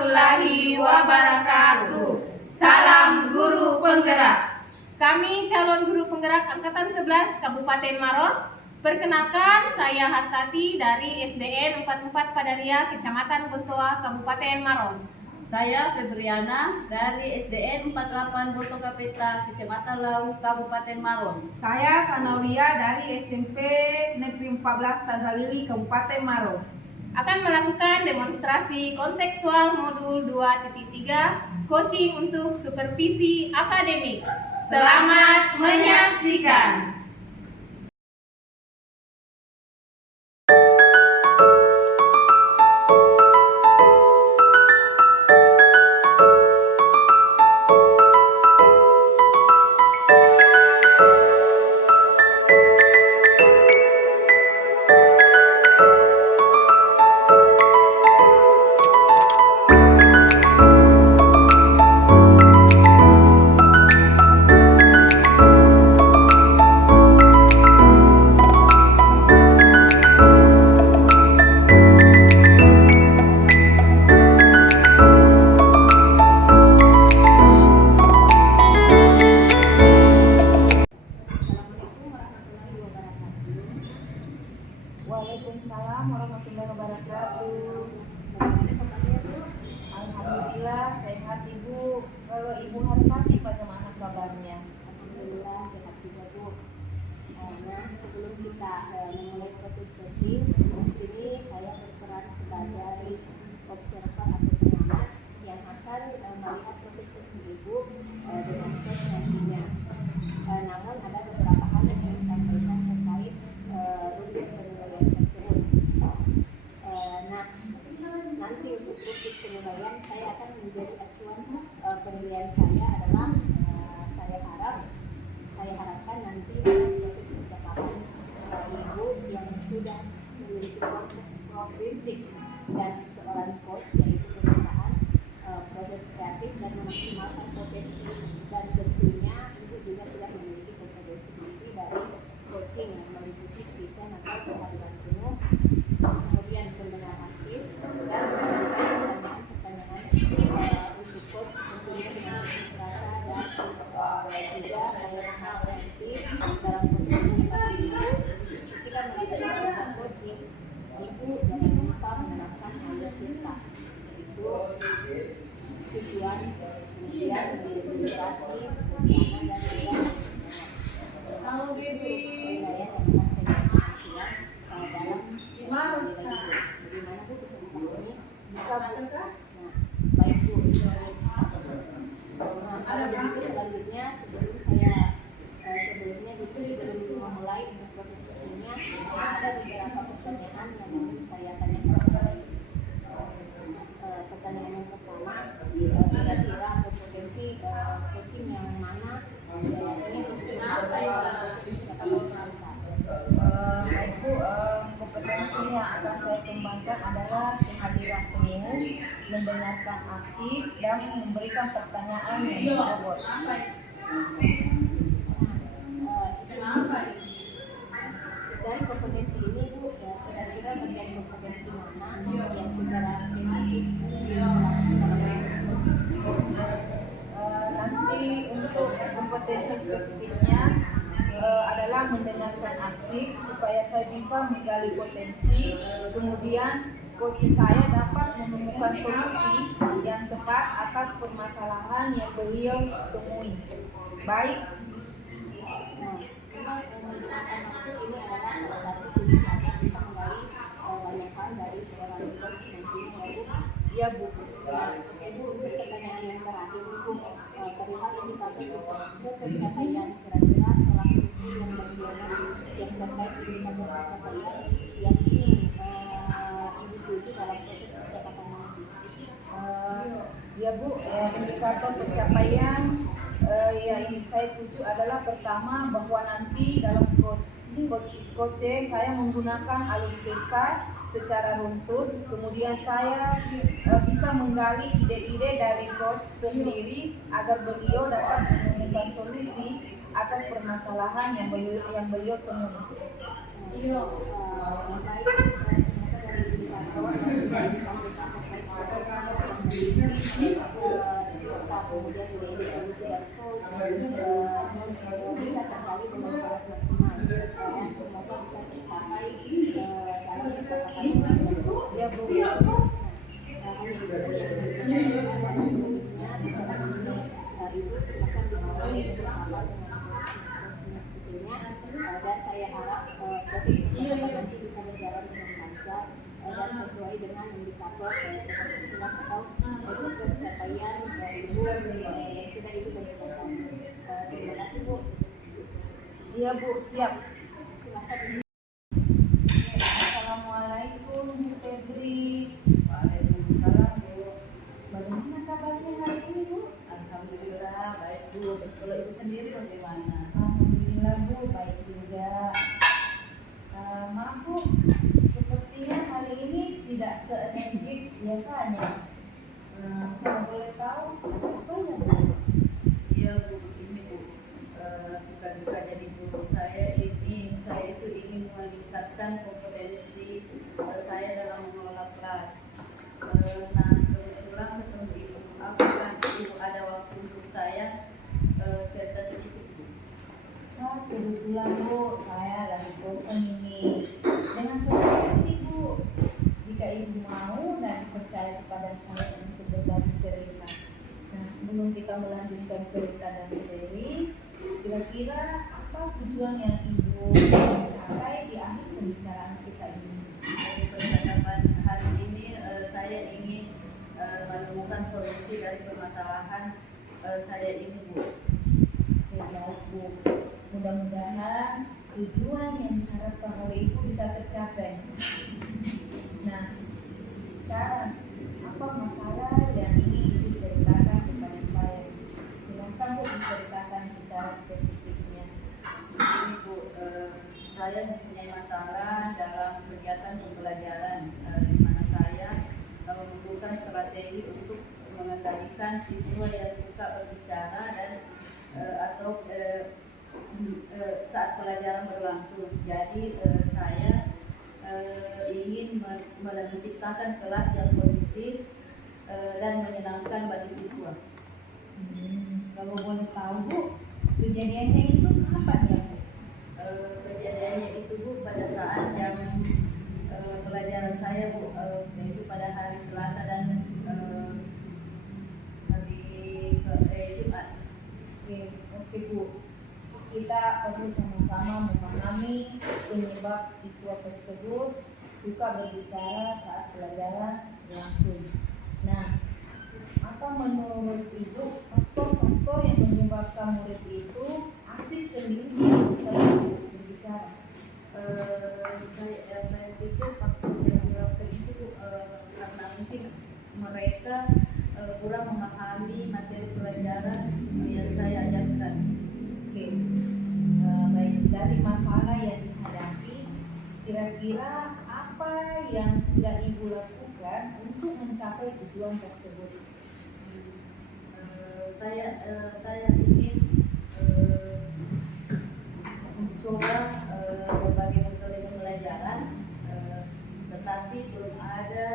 warahmatullahi wabarakatuh. Salam guru penggerak. Kami calon guru penggerak Angkatan 11 Kabupaten Maros. Perkenalkan, saya Hartati dari SDN 44 Padaria, Kecamatan Bontoa, Kabupaten Maros. Saya Febriana dari SDN 48 Boto Kapeta, Kecamatan Lau, Kabupaten Maros. Saya Sanawia dari SMP Negeri 14 Tandralili, Kabupaten Maros. Akan melakukan demonstrasi kontekstual modul 2.3 coaching untuk supervisi akademik. Selamat menyaksikan. Waalaikumsalam warahmatullahi wabarakatuh. Alhamdulillah sehat Ibu. Kalau Ibu Hartati bagaimana kabarnya? Alhamdulillah sehat juga Bu. Nah, sebelum kita memulai proses coaching, di sini saya berperan sebagai observer atau pengamat yang akan melihat proses coaching Ibu dengan coach nantinya. Namun ada beberapa hal yang ingin saya sampaikan terkait rutin penilaian tersebut. Nah, nanti untuk rutin penilaian saya akan menjadi acuan penilaian saya adalah saya harapkan nanti dalam proses percakapan Ibu yang sudah memiliki prinsip dan seorang coach yaitu kesukaan proses kreatif dan memaksimalkan potensi, dan tentunya Ibu juga sudah memiliki kompetensi tinggi dari coaching yang meliputi desain atau kehadiran penuh, kemudian pendengar aktif dan pertanyaan-pertanyaan untuk coach tentunya dengan rasa dan juga kompetensi dalam proses Ibu ketika melakukan coaching. Ibu jangan lupa menerapkan ayat kita, itu tujuan, kemudian meditasi, kemudian dan juga kalau baby penilaian yang akan saya lakukan dalam bagaimana Bu bisa dipahami? Bisa Bu. Nah, baik Bu. Kalau begitu selanjutnya sebelumnya sebelum memulai proses coachingnya ada beberapa pertanyaan yang ingin saya tanyakan. Pertanyaan yang pertama, kira-kira potensi coaching yang mana ini Ibu, kompetensi yang akan saya kembangkan adalah kehadiran penuh, mendengarkan aktif, dan memberikan pertanyaan yang berbobot. Dari kompetensi ini Bu, kira-kira bagian kompetensi mana yang secara spesifik Nanti untuk kompetensi spesifiknya adalah mendengarkan aktif supaya saya bisa menggali potensi, kemudian coach saya dapat menemukan solusi yang tepat atas permasalahan yang beliau temui. Baik. Ini adalah salah satu pilihan yang bisa menggali banyak hal dari seorang coach nantinya ya Bu. Iya Bu. Ibu, untuk pertanyaan yang terakhir Bu, perihal indikator pencapaian, kira-kira telah yang bagaimana yang terkait indikator pencapaian yang ingin Ibu tuju dalam proses percakapan nanti. Ya Bu, indikator pencapaian yang ingin saya tuju adalah pertama bahwa nanti dalam coach saya menggunakan alur cerita secara runtut, kemudian saya bisa menggali ide-ide dari coach sendiri agar beliau dapat menemukan solusi atas permasalahan yang beliau temui. Baik, dari indikator yang disampaikan terkait proses kemudian solusi dan coach bisa terkali dengan sangat maksimal dan semoga bisa tercapai dalam kata-kata Ya Bu. Ibu silakan bisa bersama dan saya harap proses nanti bisa berjalan dengan lancar dan sesuai dengan indikator keberhasilan atau pencapaian ibu yang sudah ibu berikan. Terima kasih Bu. Iya Bu, siap. Silakan. Assalamualaikum Bu Febri. Waalaikumsalam Bu. Bagaimana kabarnya hari ini Bu? Alhamdulillah baik Bu. Kalau Ibu sendiri bagaimana? Alhamdulillah Bu, baik juga. Maaf Bu, sepertinya hari ini tidak seenergik biasanya. Kalau boleh tahu apa ya Bu? Iya Bu, ini Bu, suka duka jadi guru saya itu ingin meningkatkan kompetensi saya dalam mengelola kelas. Nah kebetulan ketemu Ibu, apakah Ibu ada waktu untuk saya cerita sedikit Bu? Kebetulan Bu, saya lagi bosan ini. Dengan senang hati Bu, jika Ibu mau dan percaya kepada saya untuk berbagi cerita. Nah, sebelum kita melanjutkan cerita dan seri, kira-kira apa tujuan yang Ibu capai di akhir pembicaraan kita ini? Dari percakapan hari ini saya ingin menemukan solusi dari permasalahan saya ini Bu. Baik Bu, mudah-mudahan tujuan yang diharapkan oleh Ibu bisa tercapai. Nah, sekarang apa masalah yang ingin Ibu ceritakan kepada saya? Silakan Bu diceritakan secara spesifiknya. Ini Bu, saya mempunyai masalah dalam kegiatan pembelajaran di mana saya membutuhkan strategi untuk mengendalikan siswa yang suka berbicara dan atau saat pelajaran berlangsung. Jadi saya ingin menciptakan kelas yang kondusif dan menyenangkan bagi siswa. Kalau boleh tahu Bu, kejadiannya itu kapan ya Bu? Kejadiannya itu Bu pada saat jam pelajaran saya Bu, yaitu pada hari Selasa dan hari Jumat. Oke Bu, kita perlu sama-sama memahami penyebab siswa tersebut suka berbicara saat pelajaran berlangsung. Nah, apa menurut Ibu faktor-faktor yang menyebabkan murid itu asik sendiri setelah berbicara? Saya pikir faktor yang menyebabkan itu karena mungkin mereka kurang memahami materi pelajaran yang saya ajarkan. Oke, baik, dari masalah yang dihadapi, kira-kira apa yang sudah Ibu lakukan untuk mencapai tujuan tersebut? Saya ingin mencoba berbagai metode pembelajaran, tetapi belum ada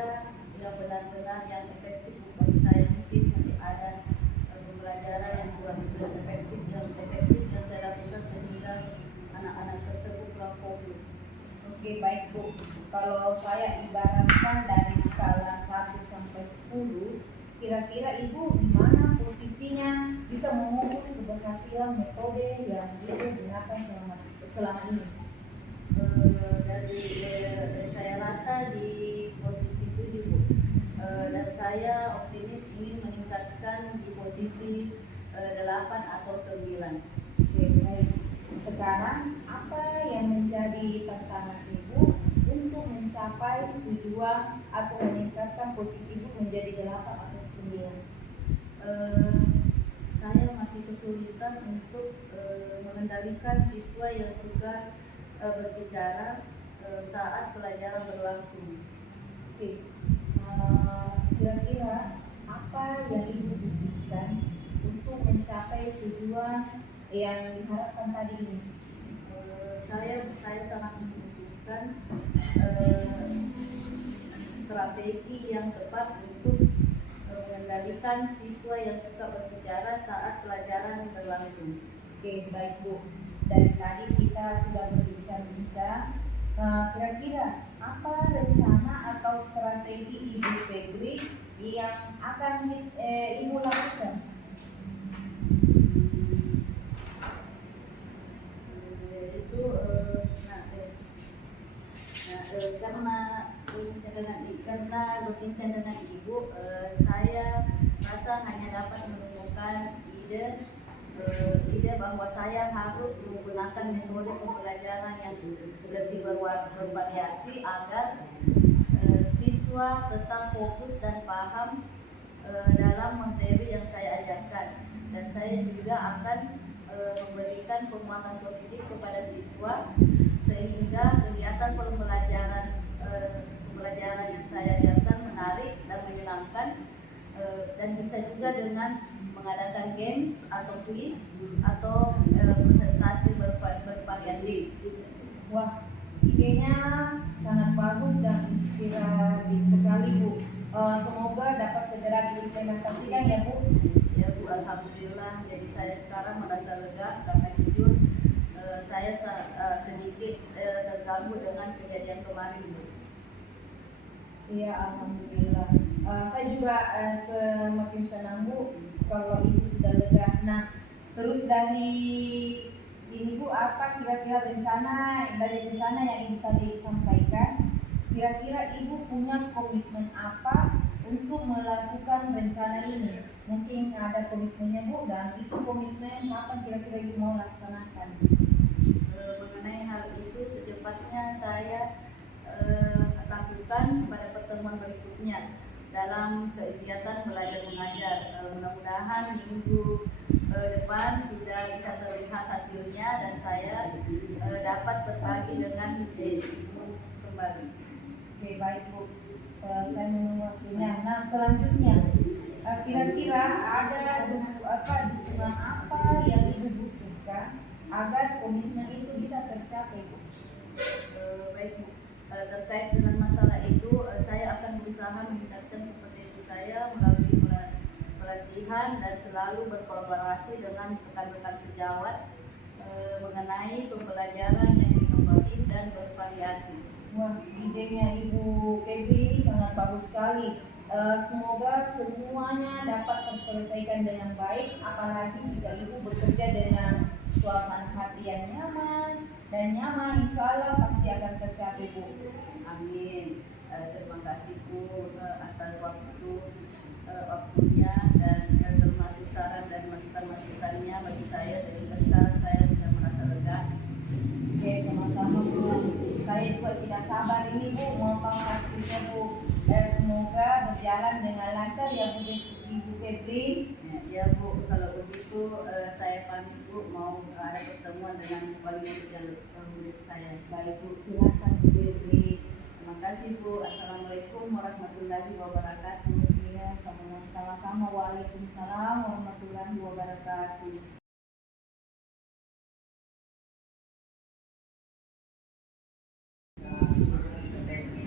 yang benar-benar yang efektif bagi saya. Mungkin masih ada pembelajaran yang kurang efektif yang saya lakukan sehingga anak-anak tersebut kurang fokus. Oke, baik Bu. Kalau saya ibaratkan dari skala 1 sampai 10, kira-kira Ibu di mana posisinya bisa mengukur keberhasilan metode yang Ibu gunakan selama ini? Dari saya rasa di posisi 7 Bu, dan saya optimis ingin meningkatkan di posisi 8 atau 9. Oke, baik. Sekarang apa yang menjadi tantangan Ibu untuk mencapai tujuan atau meningkatkan posisi Ibu menjadi 8 atau 9? Saya masih kesulitan untuk mengendalikan siswa yang suka berbicara saat pelajaran berlangsung. Oke, kira-kira apa yang Ibu butuhkan untuk mencapai tujuan yang diharapkan tadi ini? Saya sangat membutuhkan strategi yang tepat untuk mengabaikan siswa yang suka berbicara saat pelajaran berlangsung. Oke, baik Bu. Dari tadi kita sudah berbincang-bincang. Kira-kira apa rencana atau strategi Ibu Febri yang akan Ibu lakukan? Itu karena berbincang dengan ibu, saya rasa hanya dapat menemukan ide bahwa saya harus menggunakan metode pembelajaran yang lebih bervariasi agar siswa tetap fokus dan paham dalam materi yang saya ajarkan, dan saya juga akan memberikan penguatan positif kepada siswa sehingga kegiatan pembelajaran yang saya ajarkan menarik dan menyenangkan, dan bisa juga dengan mengadakan games atau quiz atau presentasi bervariatif. Wah, idenya sangat bagus dan inspiratif sekali Bu. Semoga dapat segera diimplementasikan ya Bu. Ya Bu, alhamdulillah. Jadi saya sekarang merasa lega karena jujur saya sedikit terganggu dengan kejadian kemarin Bu. Iya, alhamdulillah. Saya juga semakin senang Bu kalau Ibu sudah lega. Nah, terus dari ini Bu, apa kira-kira rencana yang Ibu tadi sampaikan? Kira-kira Ibu punya komitmen apa untuk melakukan rencana ini? Mungkin ada komitmennya Bu, dan itu komitmen kapan kira-kira Ibu mau laksanakan? Mengenai hal itu secepatnya saya lakukan pada pertemuan berikutnya dalam kegiatan belajar mengajar. Mudah-mudahan minggu depan sudah bisa terlihat hasilnya dan saya dapat berbagi dengan ibu kembali. Oke, baik Bu. Saya menunggu hasilnya. Nah, selanjutnya kira-kira ada dukungan apa yang Ibu butuhkan agar komitmen itu bisa tercapai Bu? Baik Bu, terkait dengan masalah itu saya akan berusaha meningkatkan kompetensi saya melalui pelatihan dan selalu berkolaborasi dengan rekan-rekan sejawat mengenai pembelajaran yang inovatif dan bervariasi. Wah, idenya Ibu Febri sangat bagus sekali. Semoga semuanya dapat terselesaikan dengan baik, apalagi jika Ibu bekerja dengan suasana hati yang nyaman dan nyaman, insya Allah pasti akan tercapai Bu. Amin. Terima kasih Bu atas waktunya dan termasuk saran dan masukan-masukannya bagi saya sehingga sekarang saya sudah merasa lega. Oke, sama-sama Bu. Saya juga tidak sabar ini Bu mau tahu hasilnya Bu. Semoga berjalan dengan lancar ya Bu Ibu Febri. Ya Bu, kalau begitu saya pamit Bu, mau ada pertemuan dengan wali murid saya. Baik Bu, silakan Bu Febri. Terima kasih Bu. Assalamualaikum warahmatullahi wabarakatuh. Ya, sama-sama. Waalaikumsalam warahmatullahi wabarakatuh.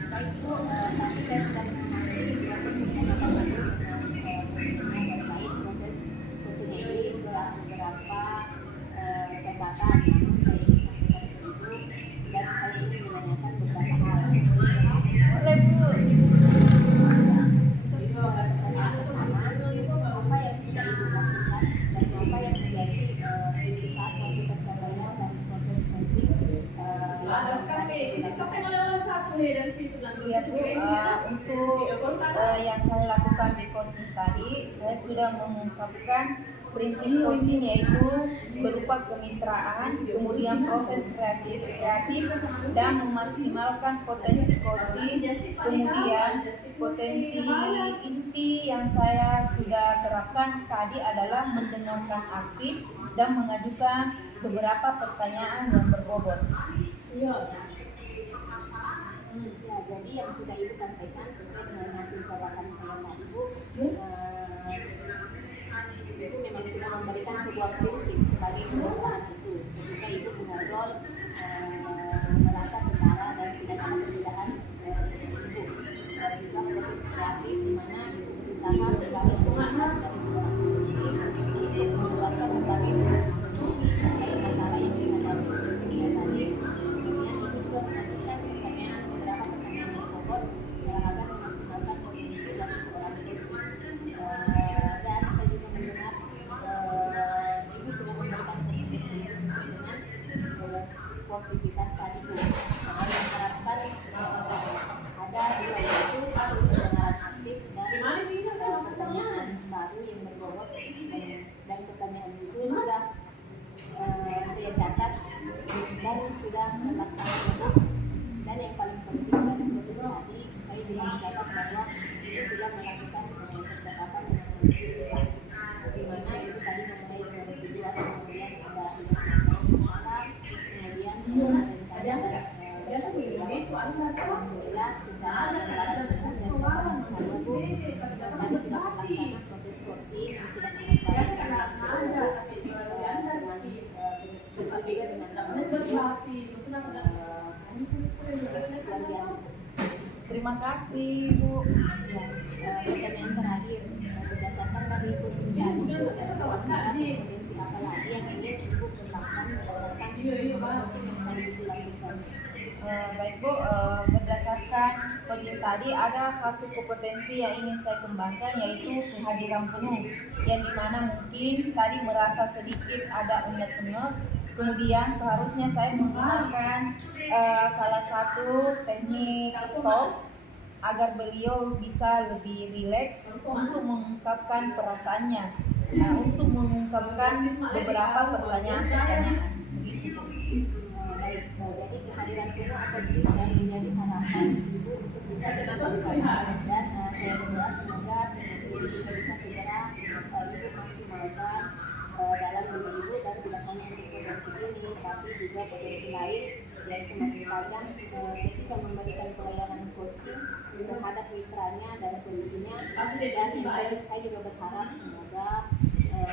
Baik Bu, tadi saya sudah mengamati proses tentunya ini sudah beberapa catatan yang saya ingin sampaikan ke Ibu, dan saya ingin menanyakan beberapa hal. Boleh Bu. Untuk pertanyaan pertama, apa yang sudah Ibu lakukan dan apa yang menjadi indikator tercapainya dari proses coaching Ya Bu, untuk yang saya lakukan di coaching tadi, saya sudah mengungkapkan prinsip coaching yaitu berupa kemitraan, kemudian proses kreatif dan memaksimalkan potensi coaching, kemudian potensi inti yang saya sudah terapkan tadi adalah mendengarkan aktif dan mengajukan beberapa pertanyaan yang berbobot. Ya, jadi yang sudah Ibu sampaikan sesuai dengan hasil catatan saya tadi Bu, Ibu memang sudah memberikan sebuah prinsip sebagai kemitraan itu. Ketika Ibu mengobrol, merasa setara dan tidak ada perbedaan Ibu. Dan juga proses kreatif di mana Ibu berusaha sebagai komunitas menyampaikan bahwa Ibu sudah melakukan percakapan dengan pemerintah, di mana Ibu tadi memulai dengan tujuan, kemudian ada identifikasi masalah, kemudian ada alhamdulillah secara gambaran besar dan gambaran saya Bu, dan tadi tidak terlaksana proses coaching yang sudah sangat baik dan dengan berbeda dengan luar biasa. Terima kasih Bu. Pertanyaan terakhir, berdasarkan dari pekerjaan Ibu dan potensi apa lagi yang ingin Ibu kembangkan berdasarkan coaching yang tadi Ibu lakukan? Baik Bu, berdasarkan coaching tadi ada satu kompetensi yang ingin saya kembangkan, yaitu kehadiran penuh, yang dimana mungkin tadi merasa sedikit ada unek-unek. Kemudian seharusnya saya menggunakan salah satu teknik stop agar beliau bisa lebih rileks untuk mengungkapkan perasaannya, untuk mengungkapkan beberapa pertanyaan-pertanyaan. Baik, jadi kehadiran penuh akan bisa menjadi harapan Ibu untuk bisa dilakukan, dan saya berdoa semoga Ibu bisa segera Ibu maksimalkan dalam diri Ibu, dan tidak hanya untuk potensi ini tapi juga potensi lain yang semakin tajam ketika memberikan pelayanan coaching terhadap mitranya dan kondisinya. Dan saya juga berharap semoga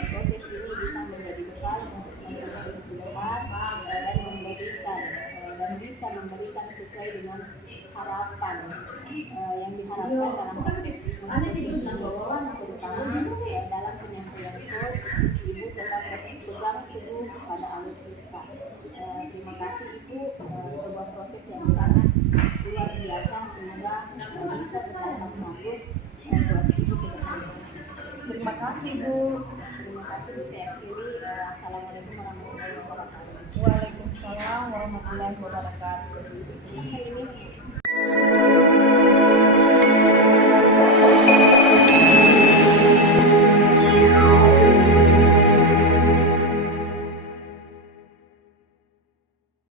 proses ini bisa menjadi bekal untuk teman-teman Ibu ke depan, dan memberikan dan bisa memberikan sesuai dengan harapan yang diharapkan dalam praktik coaching ini, terutama dalam penyampaian coach Ibu tetap berpegang teguh pada alur-kita. Terima kasih Ibu, sebuah proses yang sangat luar biasa, semoga bisa berdampak bagus buat Ibu ke depan. Terima kasih Bu. Terima kasih Bu, saya akhiri. Assalamualaikum warahmatullahi wabarakatuh. Waalaikumsalam warahmatullahi wabarakatuh. Silakan ini.